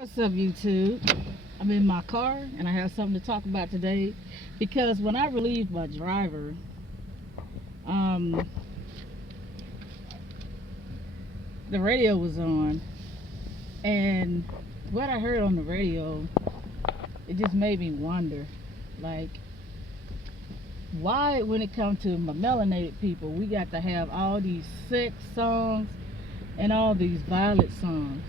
What's up, YouTube? I'm in my car and I have something to talk about today because when I relieved my driver, um, the radio was on, and what I heard on the radio, it just made me wonder, like, why when it comes to my melanated people, we got to have all these sex songs and all these violent songs.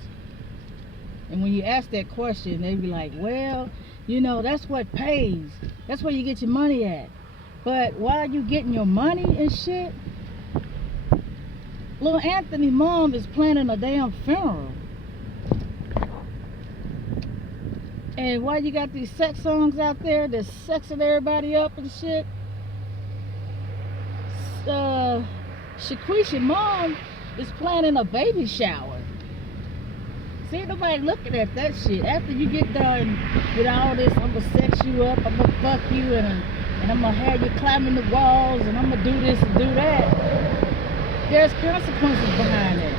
And when you ask that question, they be like, well, that's what pays. That's where you get your money at. But why are you getting your money and shit? Little Anthony's mom is planning a damn funeral. And why you got these sex songs out there that's sexing everybody up and shit? Shaquisha's mom is planning a baby shower. See, ain't nobody looking at that shit. After you get done with all this, I'm gonna sex you up, I'm gonna fuck you, and I'm gonna have you climbing the walls, and I'm gonna do this and do that. There's consequences behind that.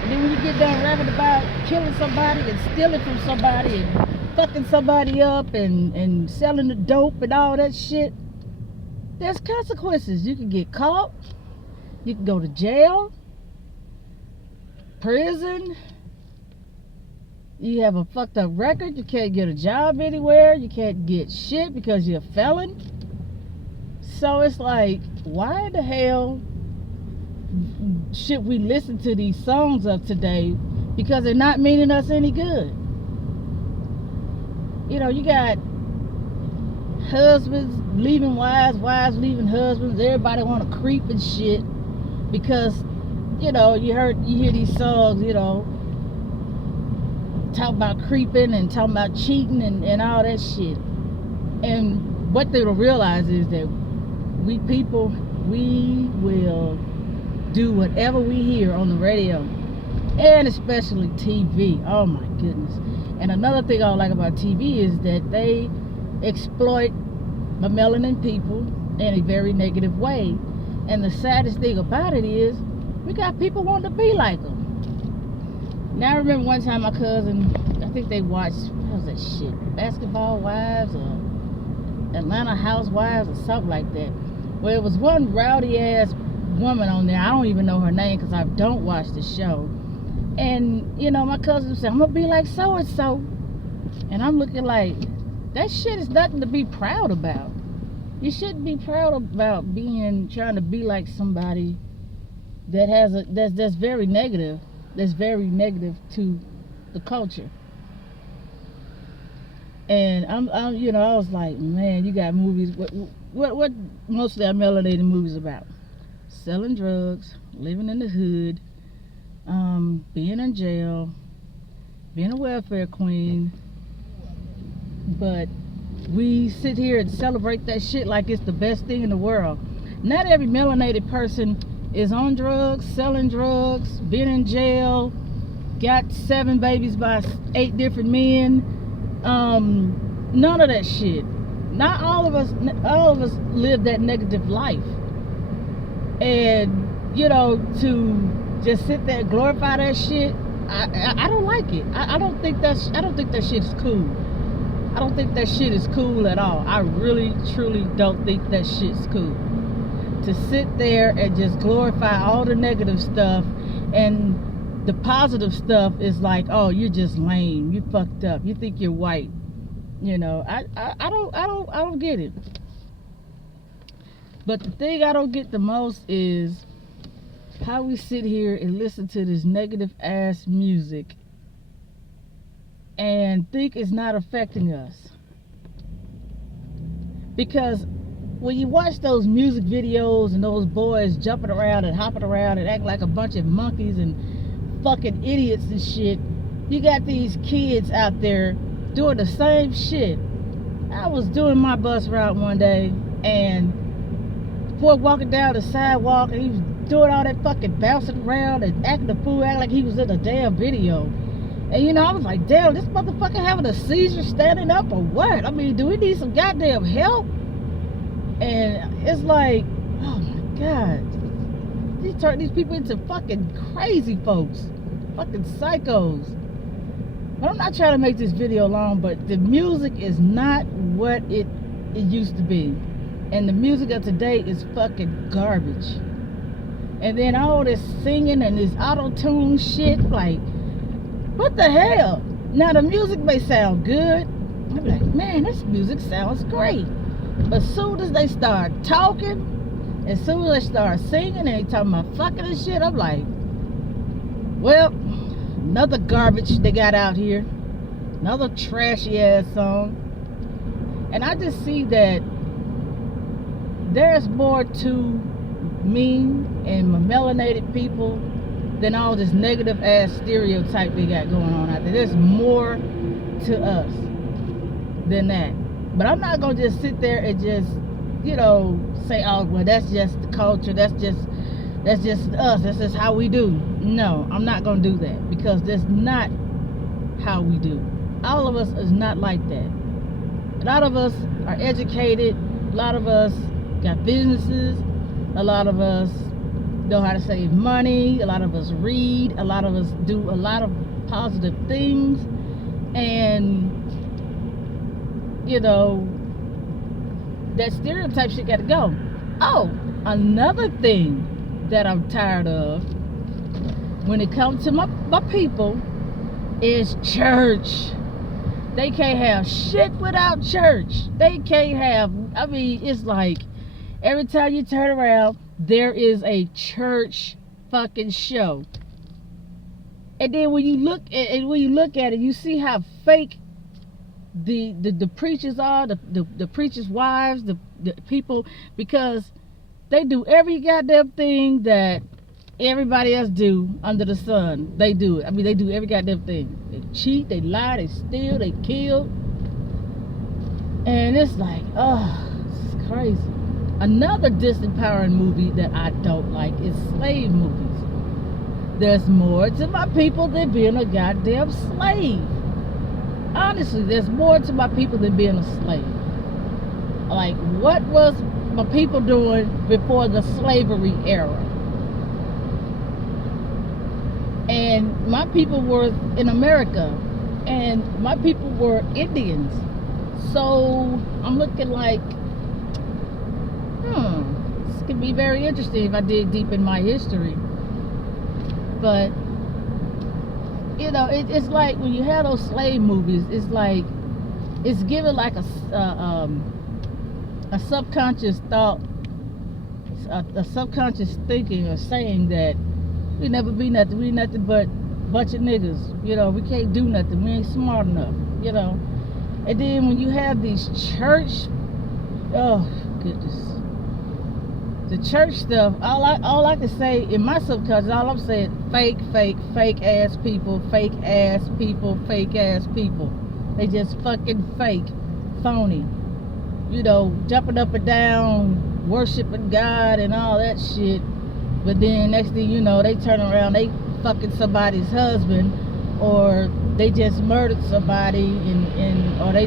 And then when you get done rapping about killing somebody and stealing from somebody and fucking somebody up and selling the dope and all that shit, there's consequences. You can get caught, you can go to jail, prison. You have a fucked up record. You can't get a job anywhere. You can't get shit because you're a felon. So it's like, why the hell should we listen to these songs of today? Because they're not meaning us any good. You got husbands leaving wives, wives leaving husbands. Everybody want to creep and shit because, you hear these songs, talk about creeping and talking about cheating and all that shit. And what they don't realize is that we people, we will do whatever we hear on the radio, and especially TV. Oh my goodness. And another thing I don't like about TV is that they exploit the melanin people in a very negative way. And the saddest thing about it is we got people wanting to be like them. Now I remember one time my cousin, I think they watched, what was that shit? Basketball Wives or Atlanta Housewives or something like that. Well, it was one rowdy ass woman on there. I don't even know her name because I don't watch the show. And, my cousin said, I'm going to be like so and so. And I'm looking like, that shit is nothing to be proud about. You shouldn't be proud about trying to be like somebody that has that's very negative. That's very negative to the culture. And I was like, man, you got movies. What mostly our melanated movies about? Selling drugs, living in the hood, being in jail, being a welfare queen. But we sit here and celebrate that shit like it's the best thing in the world. Not every melanated person is on drugs, selling drugs, been in jail, got 7 babies by 8 different men. None of that shit. Not all of us live that negative life. And to just sit there and glorify that shit, I don't like it. I don't think that shit is cool. I don't think that shit is cool at all. I really truly don't think that shit's cool. To sit there and just glorify all the negative stuff, and the positive stuff is like, oh, you're just lame, you fucked up, you think you're white. I don't get it. But the thing I don't get the most is how we sit here and listen to this negative ass music and think it's not affecting us. Because when you watch those music videos and those boys jumping around and hopping around and acting like a bunch of monkeys and fucking idiots and shit, you got these kids out there doing the same shit. I was doing my bus route one day, and the boy walking down the sidewalk, and he was doing all that fucking bouncing around and acting a fool, acting like he was in a damn video. And I was like, damn, this motherfucker having a seizure standing up or what? I mean, do we need some goddamn help? And it's like, oh my God, these turn these people into fucking crazy folks, fucking psychos. I'm not trying to make this video long, but the music is not what it used to be. And the music of today is fucking garbage. And then all this singing and this auto-tune shit, like, what the hell? Now the music may sound good. I'm like, man, this music sounds great. But as soon as they start talking, as soon as they start singing and they talking about fucking and shit, I'm like, well, another garbage they got out here. Another trashy ass song. And I just see that there's more to me and my melanated people than all this negative ass stereotype they got going on out there. There's more to us than that. But I'm not gonna just sit there and just, you know, say, oh well, that's just the culture, that's just us, that's just how we do. No, I'm not gonna do that, because that's not how we do. All of us is not like that. A lot of us are educated, a lot of us got businesses, a lot of us know how to save money, a lot of us read, a lot of us do a lot of positive things, and you know, that stereotype shit gotta go. Oh, another thing that I'm tired of when it comes to my people is church. They can't have shit without church. They can't have, I mean, it's like every time you turn around, there is a church fucking show. And then when you look at it, you see how fake the preachers are, the preachers' wives, the people, because they do every goddamn thing that everybody else do under the sun. They do it. I mean, they do every goddamn thing. They cheat, they lie, they steal, they kill. And it's like, oh, it's crazy. Another disempowering movie that I don't like is slave movies. There's more to my people than being a goddamn slave. Honestly, there's more to my people than being a slave. Like, what was my people doing before the slavery era? And my people were in America, and my people were Indians. So I'm looking like, this could be very interesting if I dig deep in my history. But you know, it's like when you have those slave movies, it's like it's given like a subconscious thought, a subconscious thinking or saying that we never be nothing. We nothing but a bunch of niggas. You know, we can't do nothing. We ain't smart enough. You know. And then when you have these church, oh goodness, the church stuff. All I can say in my subconscious, all I'm saying, fake ass people, fake ass people, fake ass people. They just fucking fake, phony. You know, jumping up and down, worshiping God and all that shit. But then next thing you know, they turn around, they fucking somebody's husband, or they just murdered somebody, and or they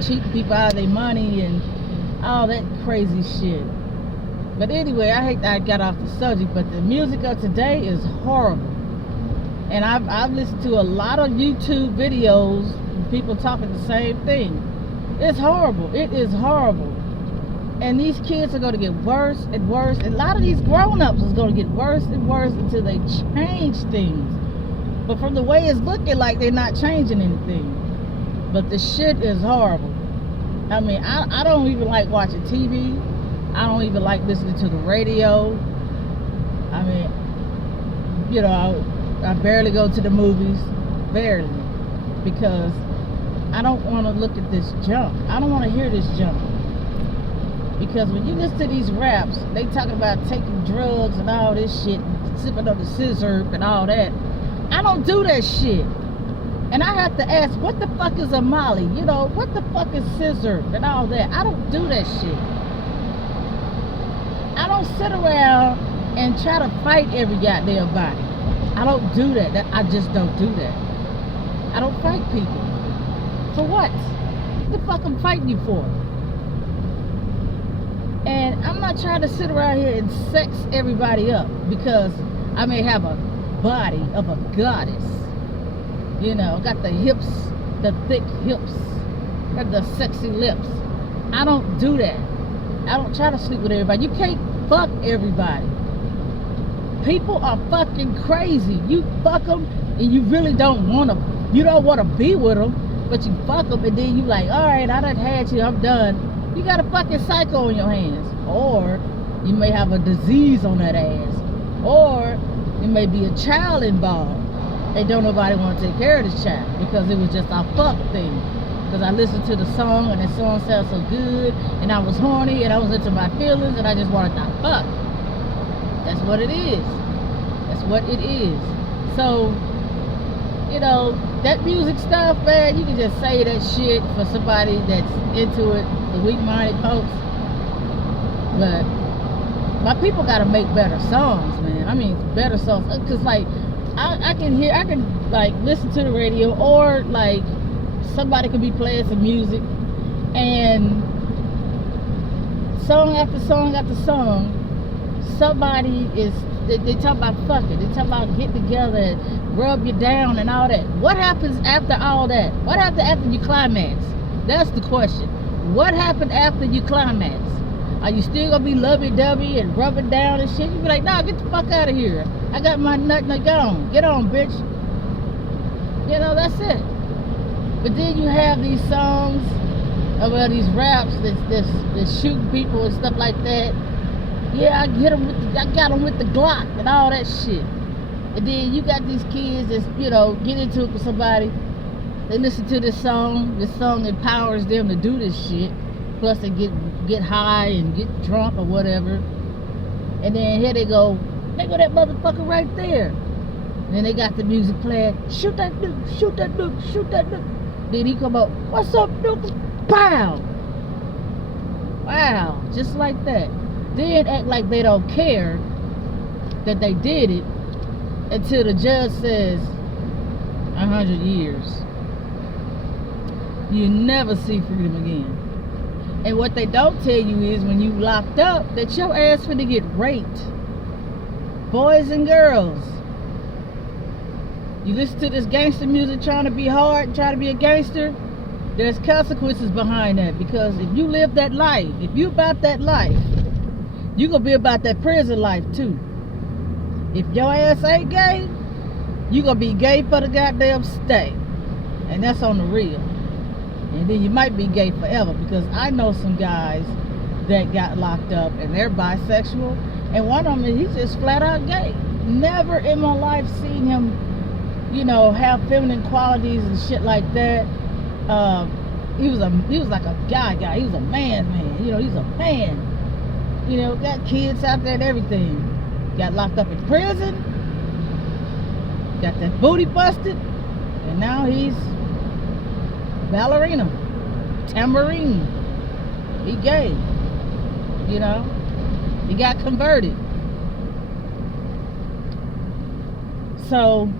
cheat people out of their money and all that crazy shit. But anyway, I hate that I got off the subject, but the music of today is horrible. And I've listened to a lot of YouTube videos, people talking the same thing. It's horrible. It is horrible. And these kids are going to get worse and worse. And a lot of these grown-ups is going to get worse and worse until they change things. But from the way it's looking like they're not changing anything. But the shit is horrible. I mean, I don't even like watching TV. I don't even like listening to the radio. I mean, you know, I barely go to the movies. Barely. Because I don't want to look at this junk. I don't want to hear this junk. Because when you listen to these raps, they talking about taking drugs and all this shit, sipping on the scissor and all that. I don't do that shit. And I have to ask, what the fuck is a Molly? You know, what the fuck is scissor and all that? I don't do that shit. I don't sit around and try to fight every goddamn body. I don't do that. I just don't do that. I don't fight people. For what? What the fuck I'm fighting you for? And I'm not trying to sit around here and sex everybody up because I may have a body of a goddess. You know, got the hips, the thick hips, got the sexy lips. I don't do that. I don't try to sleep with everybody. You can't fuck everybody. People are fucking crazy. You fuck them and you really don't want them. You don't want to be with them, but you fuck them and then you like, all right, I done had you, I'm done. You got a fucking psycho on your hands. Or you may have a disease on that ass. Or it may be a child involved. And don't nobody want to take care of this child because it was just a fuck thing. Because I listened to the song and the song sounded so good and I was horny and I was into my feelings and I just wanted to fuck. That's what it is. That's what it is. So, you know, that music stuff, man, you can just say that shit for somebody that's into it, the weak-minded folks. But my people gotta make better songs, man. I mean, better songs. Because, like, I can like listen to the radio, or like somebody could be playing some music and song after song after song, somebody is they talk about fucking, they talk about get together and rub you down and all that. What happens after all that? What happens after you climax? That's the question. What happened after you climax? Are you still gonna be lovey-dovey and rubbing down and shit? You be like, nah, get the fuck out of here. I got my nut, get on, bitch. You know, that's it. But then you have these songs about these raps that's shooting people and stuff like that. Yeah, I got them with the Glock and all that shit. And then you got these kids that's, you know, get into it with somebody. They listen to this song. This song empowers them to do this shit. Plus they get high and get drunk or whatever. And then here they go that motherfucker right there. And then they got the music playing. Shoot that dude, shoot that dude, shoot that dude. Then he come up, what's up, dude? Pow! Wow, just like that. Then act like they don't care that they did it until the judge says 100 years. You never see freedom again. And what they don't tell you is when you locked up that your ass finna get raped. Boys and girls. You listen to this gangster music trying to be hard, trying to be a gangster, there's consequences behind that. Because if you live that life, if you about that life, you gonna be about that prison life too. If your ass ain't gay, you gonna be gay for the goddamn stay. And that's on the real. And then you might be gay forever, because I know some guys that got locked up and they're bisexual, and one of them, he's just flat out gay. Never in my life seen him, you know, have feminine qualities and shit like that. He was like a guy. He was a man. You know, he's a man. You know, got kids out there and everything. Got locked up in prison. Got that booty busted, and now he's ballerina, tambourine. He gay. You know, he got converted. So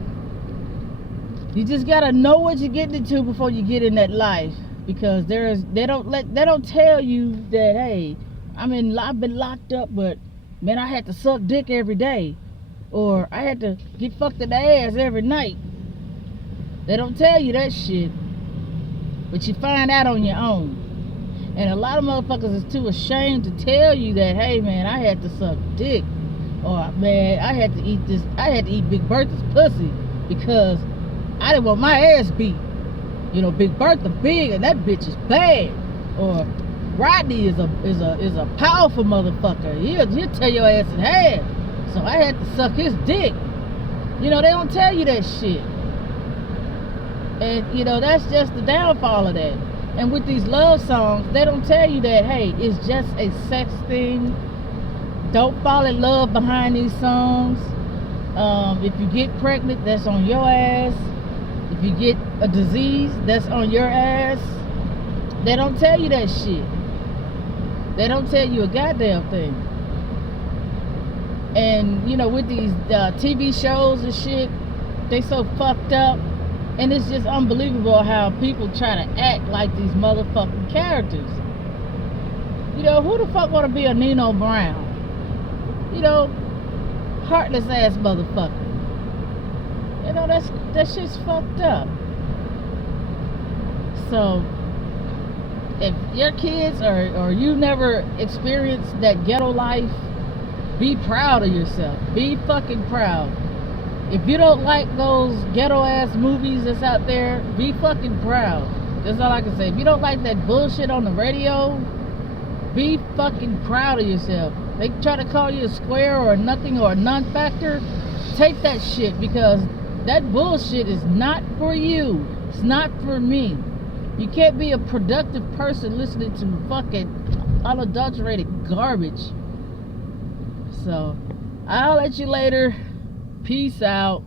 you just gotta know what you're getting into before you get in that life, because they don't tell you that, hey, I've been locked up, but man, I had to suck dick every day, or I had to get fucked in the ass every night. They don't tell you that shit, but you find out on your own. And a lot of motherfuckers is too ashamed to tell you that, hey man, I had to suck dick, or man, I had to eat Big Bertha's pussy because I didn't want my ass beat. You know, Big Bertha big and that bitch is bad. Or Rodney is a powerful motherfucker. He'll tear your ass in half. So I had to suck his dick. You know, they don't tell you that shit. And you know, that's just the downfall of that. And with these love songs, they don't tell you that, hey, it's just a sex thing. Don't fall in love behind these songs. If you get pregnant, that's on your ass. If you get a disease, that's on your ass. They don't tell you that shit. They don't tell you a goddamn thing. And you know, with these TV shows and shit, they so fucked up. And it's just unbelievable how people try to act like these motherfucking characters. You know, who the fuck want to be a Nino Brown? You know, heartless ass motherfucker. You know, that shit's fucked up. So if your kids or you never experienced that ghetto life, be proud of yourself. Be fucking proud. If you don't like those ghetto ass movies that's out there, be fucking proud. That's all I can say. If you don't like that bullshit on the radio, be fucking proud of yourself. They try to call you a square or a nothing or a non-factor. Take that shit, because that bullshit is not for you. It's not for me. You can't be a productive person listening to fucking unadulterated garbage. So, I'll let you later. Peace out.